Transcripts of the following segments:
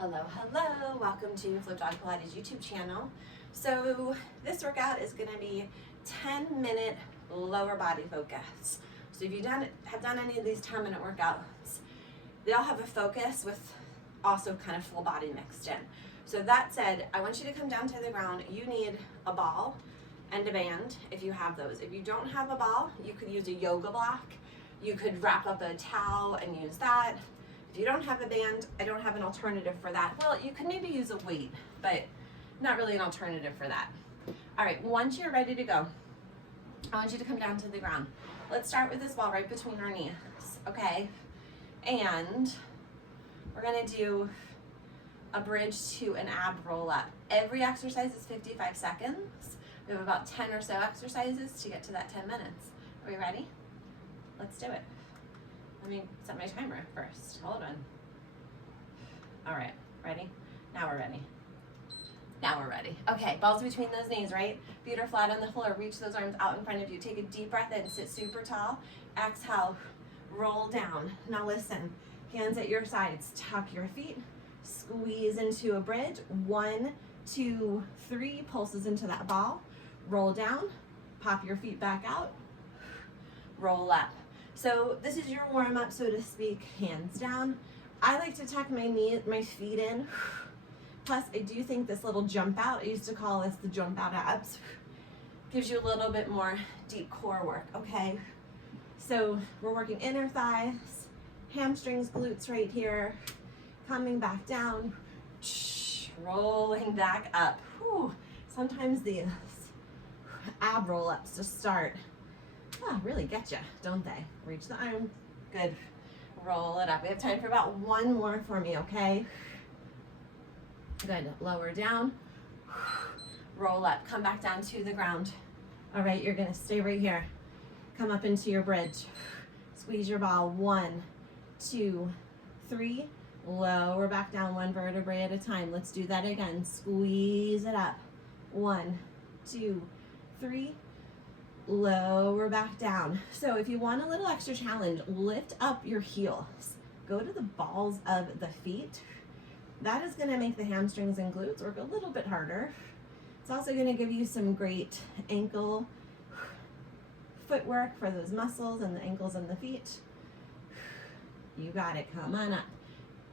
Hello, hello. Welcome to Flow Dog Pilates YouTube channel. So this workout is going to be 10-minute lower body focus. So if you have done any of these 10-minute workouts, they all have a focus with also kind of full body mixed in. So that said, I want you to come down to the ground. You need a ball and a band if you have those. If you don't have a ball, you could use a yoga block. You could wrap up a towel and use that. If you don't have a band, I don't have an alternative for that. Well, you could maybe use a weight, but not really an alternative for that. All right, once you're ready to go, I want you to come down to the ground. Let's start with this ball right between our knees, okay? And we're gonna do a bridge to an ab roll up. Every exercise is 55 seconds. We have about 10 or so exercises to get to that 10 minutes. Are we ready? Let's do it. Let me set my timer first. Hold on. All right, ready? Now we're ready. Now we're ready. Okay, balls between those knees, right? Feet are flat on the floor. Reach those arms out in front of you. Take a deep breath in. Sit super tall. Exhale. Roll down. Now listen. Hands at your sides. Tuck your feet. Squeeze into a bridge. 1, 2, 3. Pulses into that ball. Roll down. Pop your feet back out. Roll up. So this is your warm up, so to speak, hands down. I like to tuck my feet in. Plus, I do think this little jump out, I used to call this the jump out abs, gives you a little bit more deep core work, okay? So we're working inner thighs, hamstrings, glutes right here, coming back down, rolling back up. Whew. Sometimes these ab roll ups to start really get you, don't they? Reach the arm. Good. Roll it up. We have time for about one more for me, okay? Good. Lower down. Roll up. Come back down to the ground. All right, you're going to stay right here. Come up into your bridge. Squeeze your ball. 1, 2, 3. Lower back down one vertebrae at a time. Let's do that again. Squeeze it up. 1, 2, 3. Lower back down. So if you want a little extra challenge, lift up your heels. Go to the balls of the feet. That is going to make the hamstrings and glutes work a little bit harder. It's also going to give you some great ankle footwork for those muscles and the ankles and the feet. You got it. Come on up.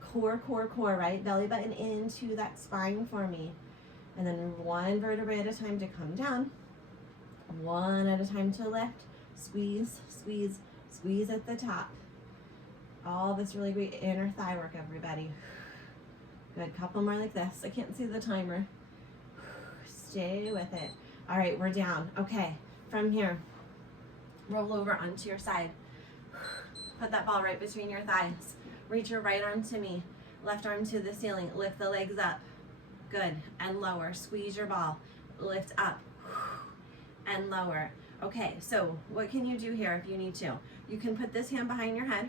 Core, core, core, right? Belly button into that spine for me. And then one vertebrae at a time to come down. One at a time to lift. Squeeze, squeeze, squeeze at the top. All this really great inner thigh work, everybody. Good, couple more like this. I can't see the timer. Stay with it. All right, we're down. Okay, from here, roll over onto your side. Put that ball right between your thighs. Reach your right arm to me, left arm to the ceiling. Lift the legs up. Good, and lower. Squeeze your ball. Lift up. And lower. Okay, so what can you do here if you need to? You can put this hand behind your head.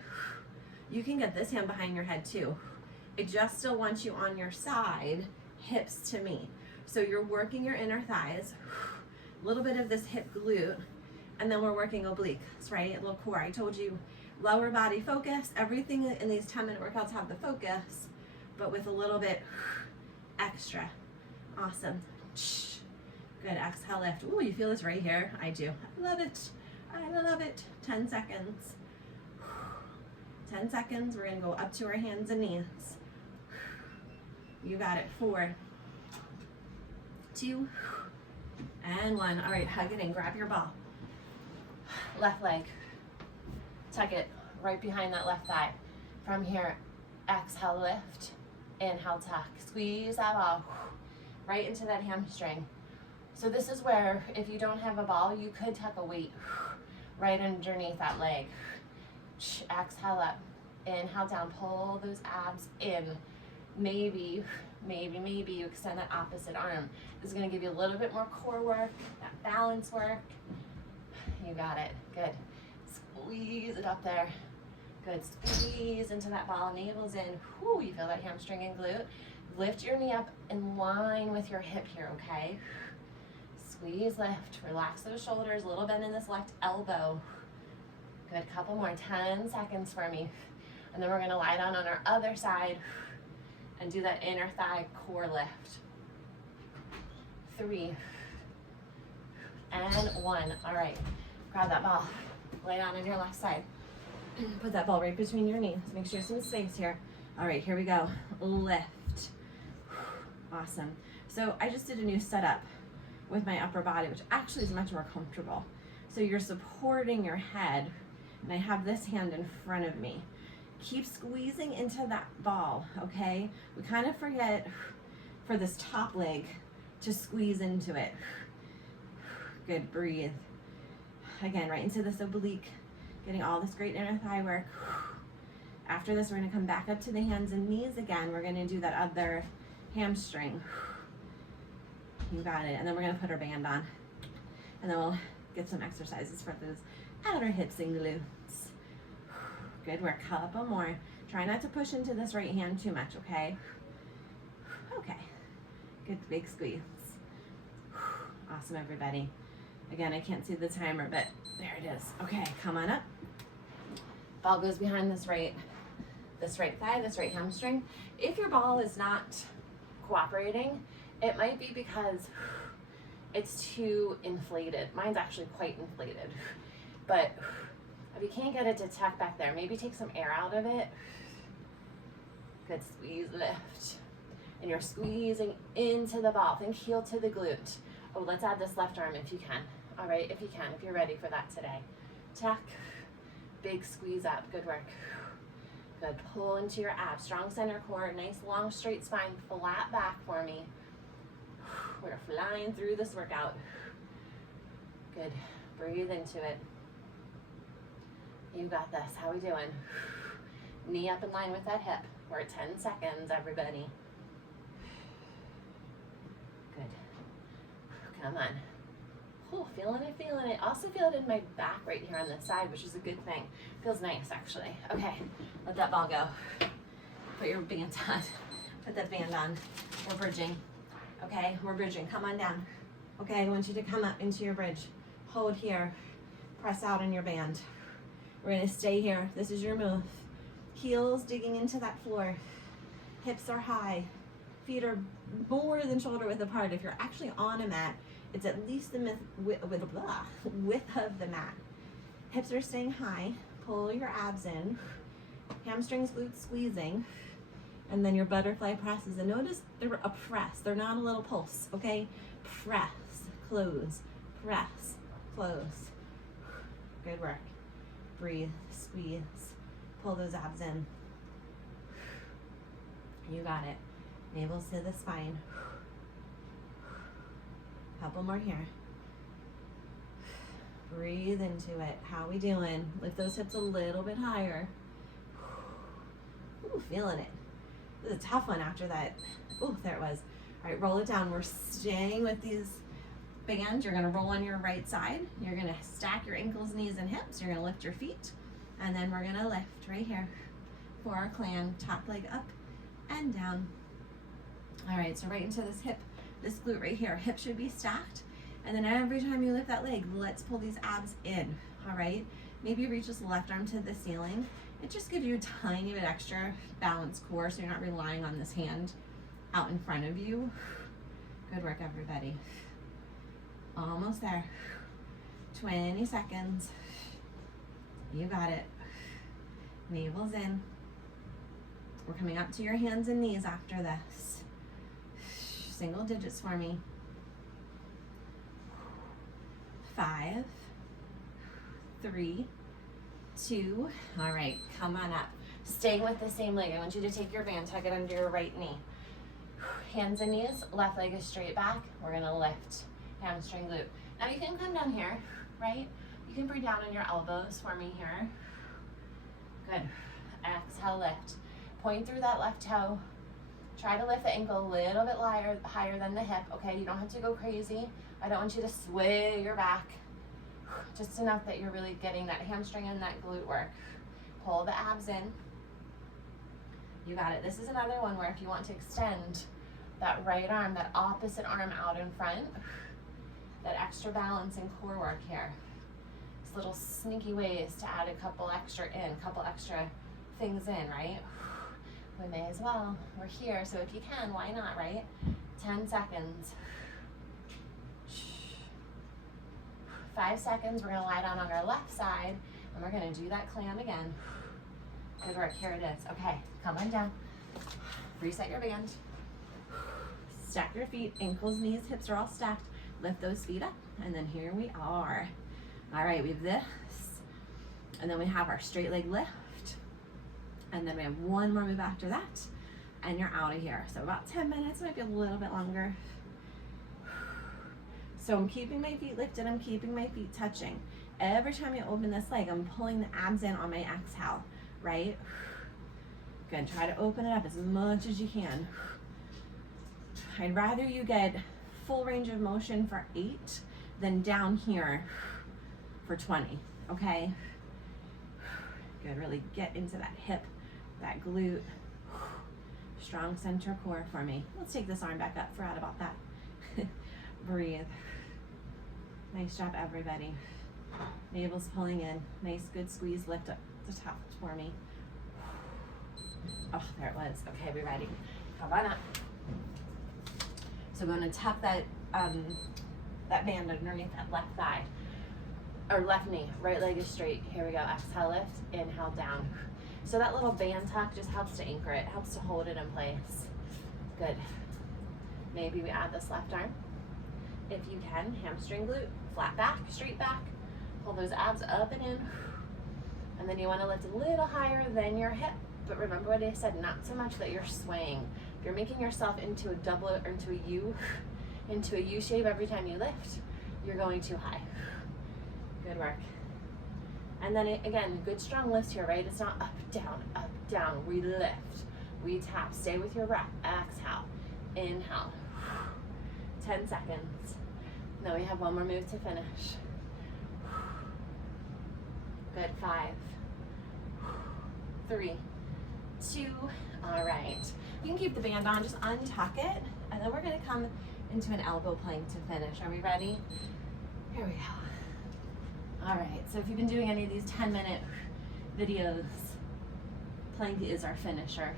You can get this hand behind your head too. I just still want you on your side, hips to me. So you're working your inner thighs, a little bit of this hip glute, and then we're working obliques, right? A little core. I told you lower body focus. Everything in these 10-minute workouts have the focus, but with a little bit extra. Awesome. Good, exhale, lift. Ooh, you feel this right here? I do. I love it. I love it. 10 seconds. 10 seconds. We're gonna go up to our hands and knees. You got it. 4, 2, and 1. All right, hug it in. Grab your ball. Left leg. Tuck it right behind that left thigh. From here, exhale, lift. Inhale, tuck. Squeeze that ball right into that hamstring. So this is where, if you don't have a ball, you could tuck a weight right underneath that leg. Exhale up, inhale down, pull those abs in. Maybe you extend that opposite arm. This is gonna give you a little bit more core work, that balance work. You got it, good. Squeeze it up there. Good, squeeze into that ball, navel's in. Whoo, you feel that hamstring and glute. Lift your knee up in line with your hip here, okay? Squeeze, lift, relax those shoulders, a little bend in this left elbow. Good, couple more, 10 seconds for me. And then we're gonna lie down on our other side and do that inner thigh core lift. 3 and 1. All right, grab that ball, lay down on your left side. Put that ball right between your knees. Make sure some space here. All right, here we go. Lift. Awesome. So I just did a new setup with my upper body, which actually is much more comfortable. So you're supporting your head, and I have this hand in front of me. Keep squeezing into that ball, okay? We kind of forget for this top leg to squeeze into it. Good, breathe. Again, right into this oblique, getting all this great inner thigh work. After this, we're gonna come back up to the hands and knees again. We're gonna do that other hamstring. You got it. And then we're gonna put our band on. And then we'll get some exercises for those outer hips and glutes. Good work, couple more. Try not to push into this right hand too much, okay? Okay, good big squeeze. Awesome, everybody. Again, I can't see the timer, but there it is. Okay, come on up. Ball goes behind this right thigh, this right hamstring. If your ball is not cooperating, it might be because it's too inflated. Mine's actually quite inflated. But if you can't get it to tuck back there, maybe take some air out of it. Good, squeeze, lift. And you're squeezing into the ball. Think heel to the glute. Oh, let's add this left arm if you can. All right, if you can, if you're ready for that today. Tuck, big squeeze up, good work. Good, pull into your abs, strong center core, nice long straight spine, flat back for me. We're flying through this workout. Good, breathe into it. You got this, how we doing? Knee up in line with that hip. We're at 10 seconds, everybody. Good, come on. Oh, feeling it, feeling it. Also feel it in my back right here on this side, which is a good thing. Feels nice, actually. Okay, let that ball go. Put your band on. Put that band on. We're bridging. Okay, we're bridging. Come on down. Okay, I want you to come up into your bridge. Hold here. Press out in your band. We're gonna stay here. This is your move. Heels digging into that floor. Hips are high. Feet are more than shoulder width apart. If you're actually on a mat, it's at least the width of the mat. Hips are staying high. Pull your abs in. Hamstrings, glutes squeezing. And then your butterfly presses. And notice they're a press. They're not a little pulse, okay? Press, close, press, close. Good work. Breathe, squeeze. Pull those abs in. You got it. Navel's to the spine. Couple more here. Breathe into it. How we doing? Lift those hips a little bit higher. Ooh, feeling it. This is a tough one after that. Ooh, there it was. All right, roll it down. We're staying with these bands. You're gonna roll on your right side. You're gonna stack your ankles, knees, and hips. You're gonna lift your feet. And then we're gonna lift right here for our clan. Top leg up and down. All right, so right into this hip. This glute right here, hip should be stacked. And then every time you lift that leg, let's pull these abs in, all right? Maybe reach this left arm to the ceiling. It just gives you a tiny bit extra balanced core so you're not relying on this hand out in front of you. Good work, everybody. Almost there. 20 seconds. You got it. Navel's in. We're coming up to your hands and knees after this. Single digits for me. 5, 3, 2. All right, come on up. Staying with the same leg. I want you to take your band, tuck it under your right knee. Hands and knees, left leg is straight back. We're gonna lift hamstring glute. Now you can come down here, right? You can bring down on your elbows for me here. Good. Exhale, lift. Point through that left toe. Try to lift the ankle a little bit higher than the hip, okay? You don't have to go crazy. I don't want you to sway your back. Just enough that you're really getting that hamstring and that glute work. Pull the abs in. You got it. This is another one where if you want to extend that right arm, that opposite arm out in front, that extra balance and core work here. These little sneaky ways to add a couple extra things in, right? We may as well. We're here, so if you can, why not, right? 10 seconds. 5 seconds, we're gonna lie down on our left side, and we're gonna do that clam again. Good work, here it is. Okay, come on down. Reset your band. Stack your feet, ankles, knees, hips are all stacked. Lift those feet up, and then here we are. All right, we have this, and then we have our straight leg lift, and then we have one more move after that, and you're out of here. So about 10 minutes, might be a little bit longer. So I'm keeping my feet lifted, I'm keeping my feet touching. Every time you open this leg, I'm pulling the abs in on my exhale, right? Good, try to open it up as much as you can. I'd rather you get full range of motion for 8 than down here for 20, okay? Good, really get into that hip, that glute. Strong center core for me. Let's take this arm back up, forgot about that. Breathe. Nice job, everybody. Navel's pulling in. Nice, good squeeze, lift up the top for me. Oh, there it was. Okay, we ready? Come on up. So we're gonna tuck that that band underneath that left thigh, or left knee. Right leg is straight. Here we go. Exhale, lift. Inhale, down. So that little band tuck just helps to anchor it, helps to hold it in place. Good. Maybe we add this left arm. If you can, hamstring glute, flat back, straight back. Pull those abs up and in. And then you want to lift a little higher than your hip. But remember what I said, not so much that you're swaying. If you're making yourself into a double or into a U shape every time you lift, you're going too high. Good work. And then again, good strong lift here, right? It's not up, down. We lift, we tap. Stay with your breath. Exhale, inhale. 10 seconds. Now we have one more move to finish. Good, 5, 3, 2, all right. You can keep the band on, just untuck it, and then we're gonna come into an elbow plank to finish. Are we ready? Here we go. All right, so if you've been doing any of these 10-minute videos, plank is our finisher.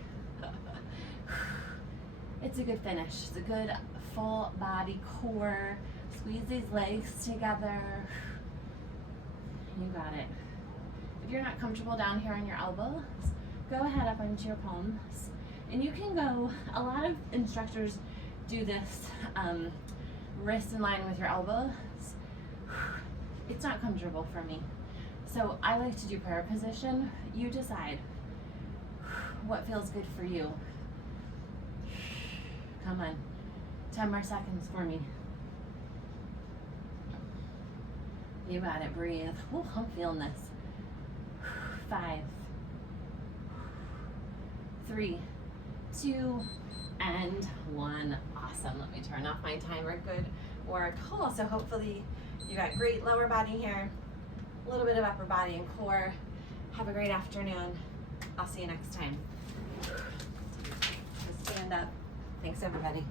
It's a good finish. It's a good full body core. Squeeze these legs together. You got it. If you're not comfortable down here on your elbows, go ahead up onto your palms. And you can go, a lot of instructors do this wrist in line with your elbows. It's not comfortable for me. So I like to do prayer position. You decide what feels good for you. Come on, 10 more seconds for me. You got it, breathe. Ooh, I'm feeling this. 5, 3, 2, and 1. Awesome, let me turn off my timer. Good work. Cool, so hopefully you got great lower body here, a little bit of upper body and core. Have a great afternoon. I'll see you next time. Just stand up. Thanks, everybody.